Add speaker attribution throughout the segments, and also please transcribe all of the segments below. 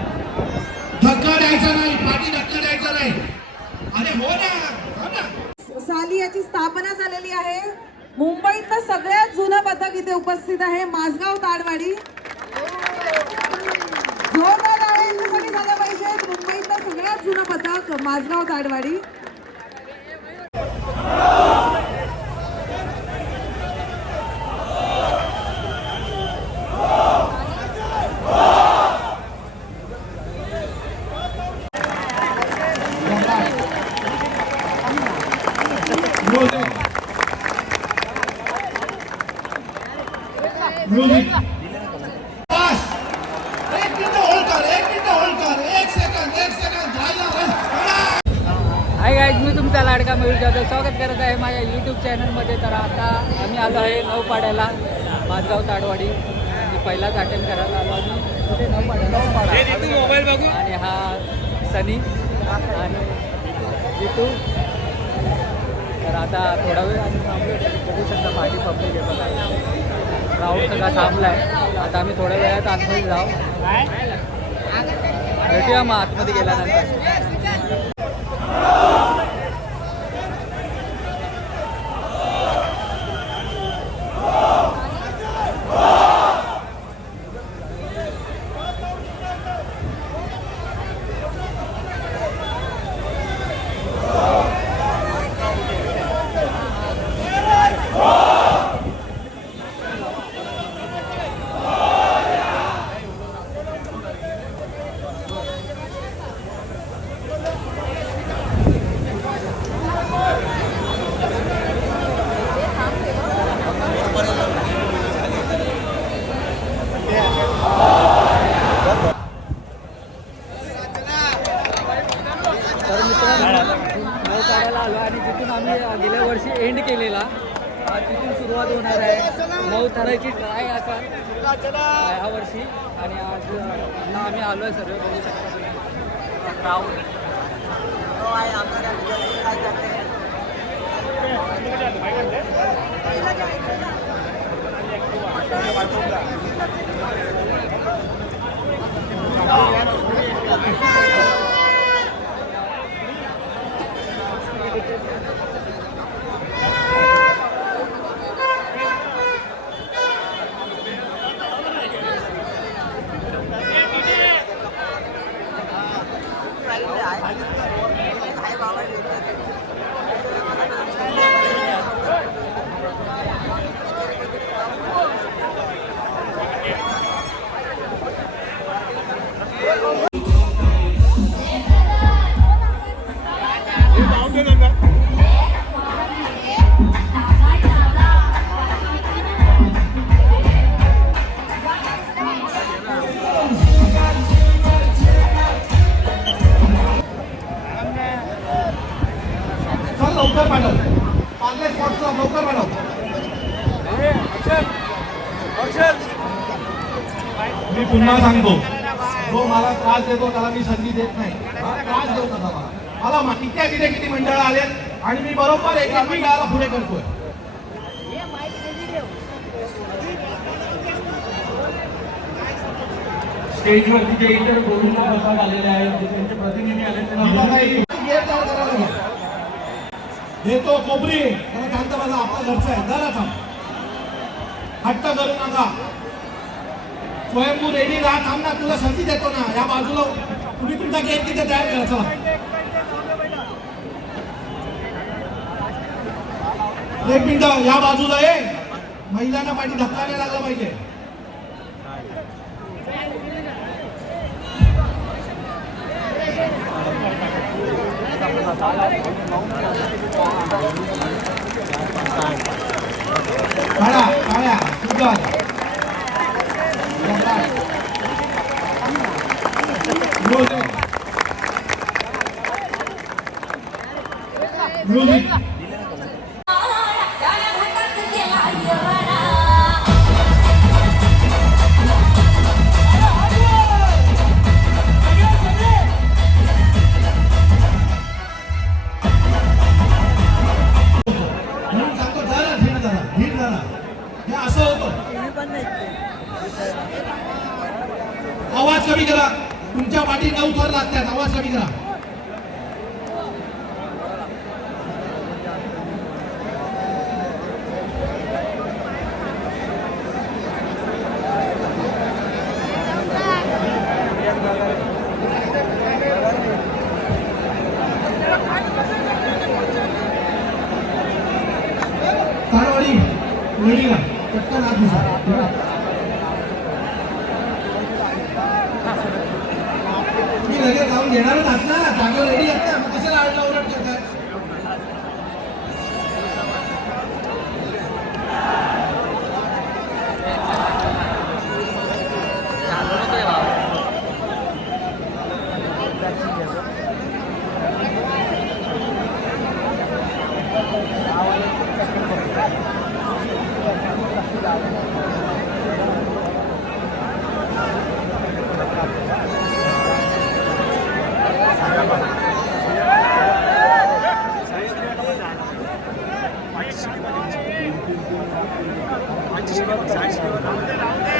Speaker 1: धक्का द्यायचा नाही पाठी धक्का द्यायचा नाही अरे हो ना
Speaker 2: साली याची स्थापना झालेली आहे. मुंबईतलं सगळ्यात जुनं पथक इथे उपस्थित आहे माझगाव ताडवाडी. जोरदार पाहिजे यांच्यासाठी मुंबईतलं सगळ्यात जुनं पथक माझगाव ताडवाडी
Speaker 1: म्युझिक म्युझिक बस एक मिनिट होल्ड कर एक मिनिट होल्ड कर एक सेकंद एक सेकंद राहिला रन
Speaker 3: हाय गाईज मी तुमचा लाडका मयूर जाधव स्वागत करत आहे माझ्या यूट्यूब चॅनलमध्ये तर आता आम्ही आलो आहे नौपाड्याला माझगाव ताडवाडी मी पहिलाच अटेंड करायला आलो आम्ही कुठे नौपाड्या नौपाडा आणि हा सनी आणि जितू तर आता थोडा वेळ आम्ही थांबलो बघू शकता माझी पब्लिक आहे बघा राऊंड सगळा थांबला आहे आता आम्ही थोड्या वेळात आतमध्ये जाऊ भेटूया मग आतमध्ये गेल्यानंतर. ह्या वर्षी आणि आज आम्ही आलो आहे सर्व बघू शकता.
Speaker 1: पार्ले स्पॉटला लवकर पाठव मी पुन्हा सांगतो. जो मला त्रास देतो त्याला मी संधी देत नाही. त्रास देऊ नका मला. मला माहिती आहे तिथे किती मंडळ आलेत आणि मी बरोबर एका मंडळाला पुढे करतोय.
Speaker 4: स्टेजवरती जे इतर प्रमुख पथक आलेले आहेत जे त्यांचे प्रतिनिधी आले त्यांना
Speaker 1: देतो कोपरी त्याला शांत माझा आपला घरचा आहे. जरा थांब. हट्ट करू नका. स्वयंभू रेडी राहा. थांब ना तुला संधी देतो ना. या बाजूला तुम्ही तुमचा गेम तिथे तयार करायचा एक मिनिट या बाजूला ये. महिलांना पाठी धक्का नाही लागला पाहिजे. 完了，完了，是不是？लगेच जाऊन आहात ना. जागा रेडी आहेत ना. कशाला आडला ओरड Round it, round it.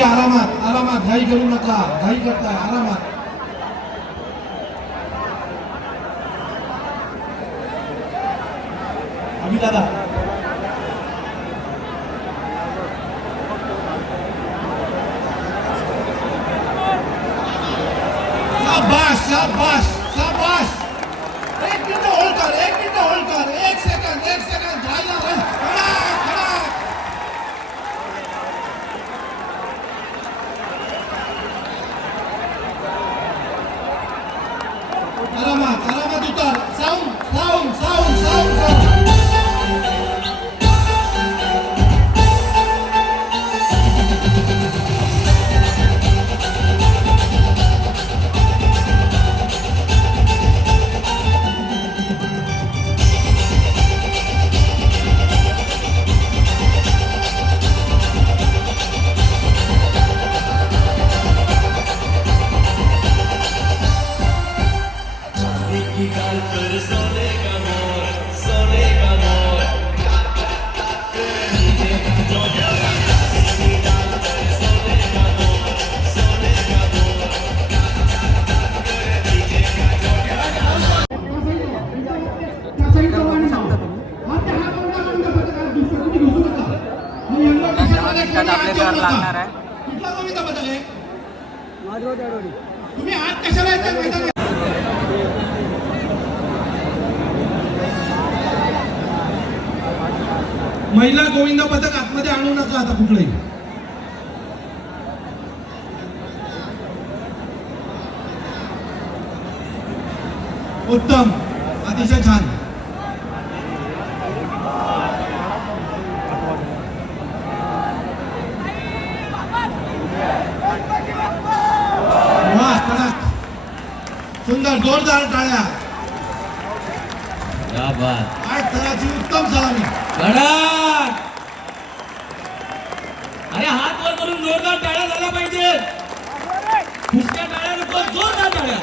Speaker 1: कोपरी आरामात आरामात घाई करू नका घाई करताय आरामात. अभि दादा शाबाश शाबाश
Speaker 3: मिनिटात आपले दर लागणार आहे.
Speaker 1: कुठला कविता बदल आहे तुम्ही आत कशाला येतात महिला गोविंद पथक आतमध्ये आणू नका आता कुठलंही. उत्तम अतिशय छान वा कडक सुंदर जोरदार टाळ्या
Speaker 4: क्या
Speaker 1: तळाची उत्तम सलामी.
Speaker 4: अरे हात वर करून जोरदार टाळ्या झाल्या पाहिजे नुसत्या टाळ्या नको जोरदार टाळ्या.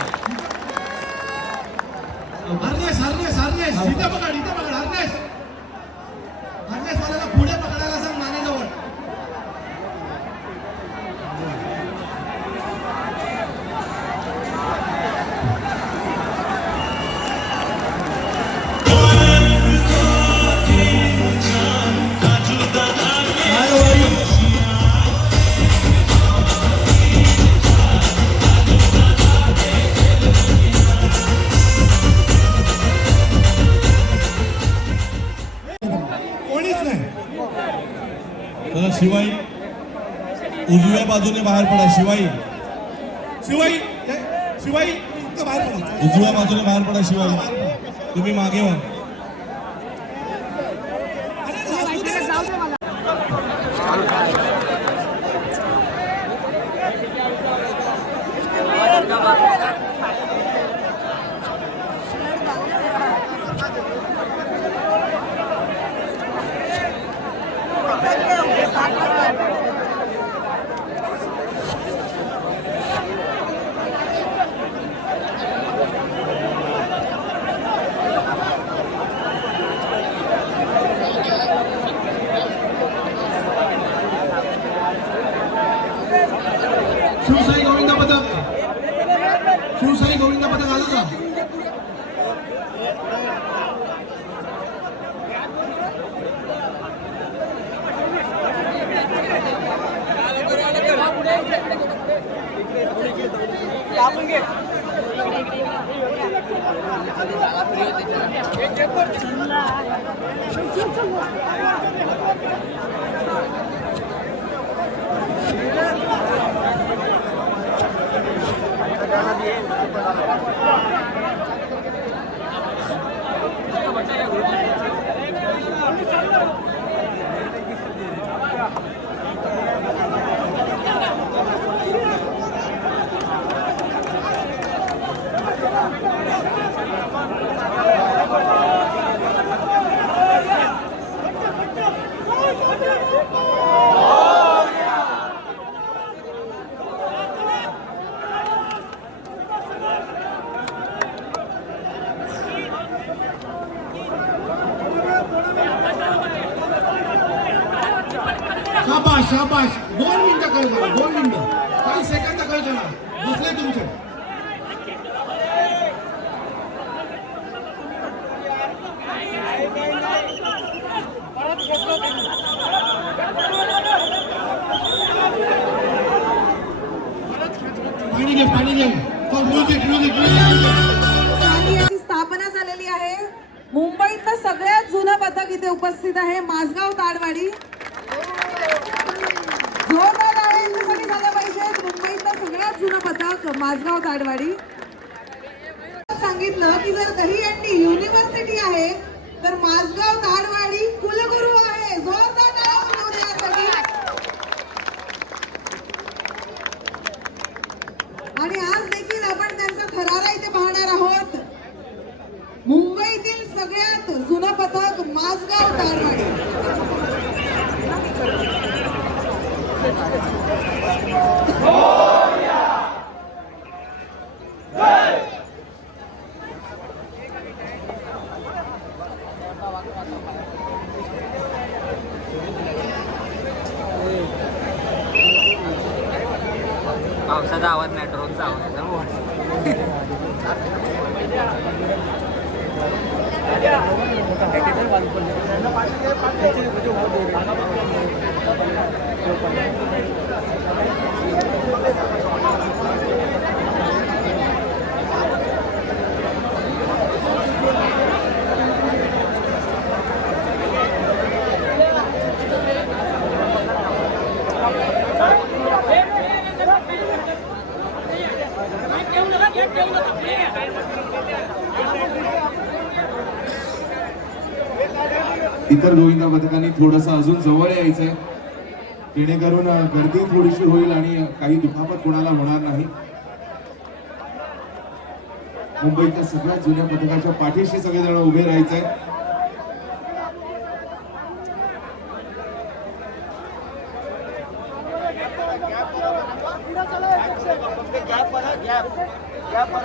Speaker 1: हरनेस हरनेस हरनेस. इथे पकड इथे पकड हरनेस. हरनेस वाला
Speaker 5: शिवाई उजव्या बाजूने बाहेर पडा शिवाई.
Speaker 1: शिवाई शिवाई बाहेर पडा.
Speaker 5: उजव्या बाजूने बाहेर पडा शिवाई. तुम्ही मागे व्हा
Speaker 1: शिवसाई गोविंद पदक शिवसाई गोविंद पदक आलं का शाबाश शाबाश दोन मिनिटं कळ करा दोन मिनिटं. काही सेकंद कळ करा बसले तुमचे. पाणी घे पाणी घे. म्युझिक म्युझिक म्युझिक
Speaker 2: आणि स्थापना झालेली आहे. मुंबईतलं सगळ्यात जुनं पथक इथे उपस्थित आहे. माझगाव ताडवाडी जोरदार टाळ्या यांच्यासाठी झाल्या पाहिजेत जुनं पथक माझगाव ताडवाडी सांगितलं की जर दही अंडी युनिव्हर्सिटी आहे तर माझगाव ताडवाडी
Speaker 3: Thank you.
Speaker 6: इतर गोविंदा पथकांनी थोडस अजून जवळ यायचंय. जेणेकरून गर्दी थोडीशी होईल आणि काही दुखापत कोणाला होणार नाही. मुंबईतल्या सगळ्या जुन्या पथकाच्या पाठीशी सगळेजण उभे राहायचंय.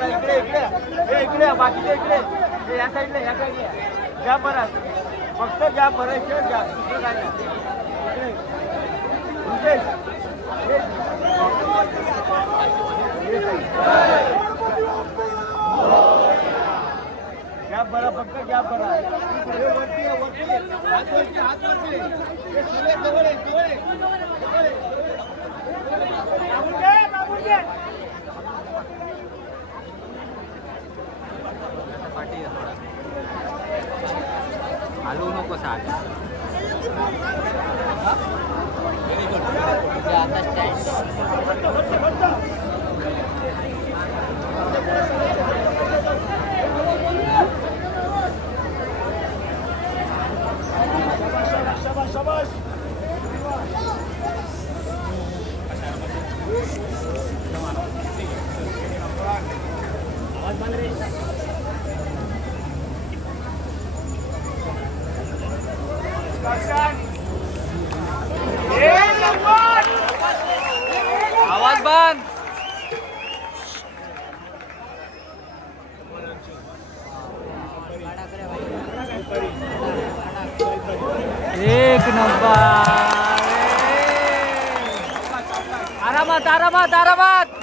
Speaker 7: इकडे इकडे. इकडे इकडे. या साईडला या परत फक्त ज्या परत घ्या दुसरं काय नाही इकडे. रुपेश, बरं फक्त घ्या बरं वरती वरती हात वरती हात वरती हे सगळे जवळ आहे जवळ आहे. हलवू
Speaker 3: नको सात आता मेजबान एक नंबर.
Speaker 1: आरामात आरामात आरामात.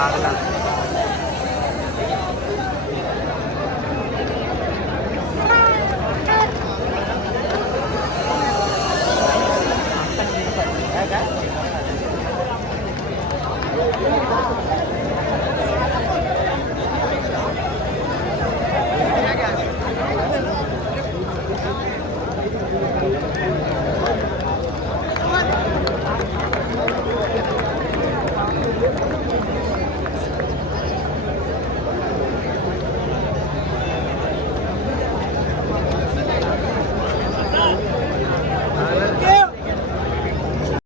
Speaker 8: 拿个单